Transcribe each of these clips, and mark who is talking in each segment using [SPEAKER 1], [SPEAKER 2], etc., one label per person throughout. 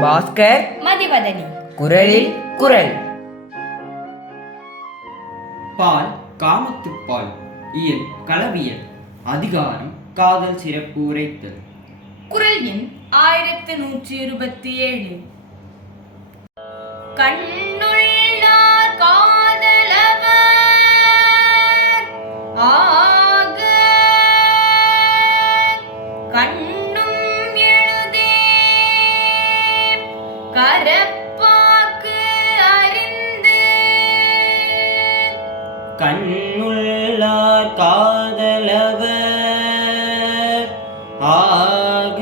[SPEAKER 1] பாஸ்கர்
[SPEAKER 2] மதிவதனி.
[SPEAKER 1] குரலில் குரல்.
[SPEAKER 3] பால் காமத்துப்பால் இயல் களவியல். அதிகாரம் காதல் சிறப்பு உரைத்தல்.
[SPEAKER 2] குரல் எண் ஆயிரத்து நூற்றி இருபத்தி ஏழு. கண்ணுள்ளார் கரப்பாக்கு அறிந்து
[SPEAKER 3] கண்ணுள்ளார் காதலவர். ஆக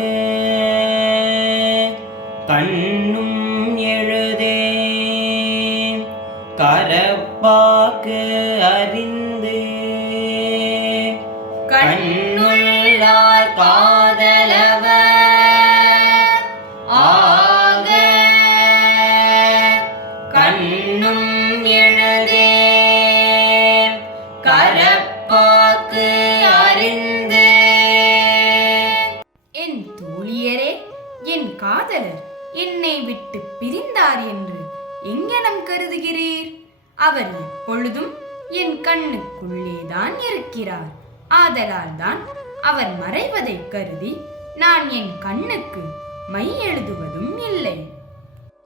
[SPEAKER 3] கண்ணும் எழுதே கரப்பாக்கு அறிந்து
[SPEAKER 2] கண்ணுள்ளார் காதலவர் கரப்பாக்கு அறிந்து. என் தோழியரே என் காதலர் என்னை விட்டு பிரிந்தார் என்று எங்கெனம் கருதுகிறீர்? அவர் எப்பொழுதும் என் கண்ணுக்குள்ளேதான் இருக்கிறார். ஆதலால் தான் அவர் மறைவதைக் கருதி நான் என் கண்ணுக்கு மை எழுதுவதும் இல்லை.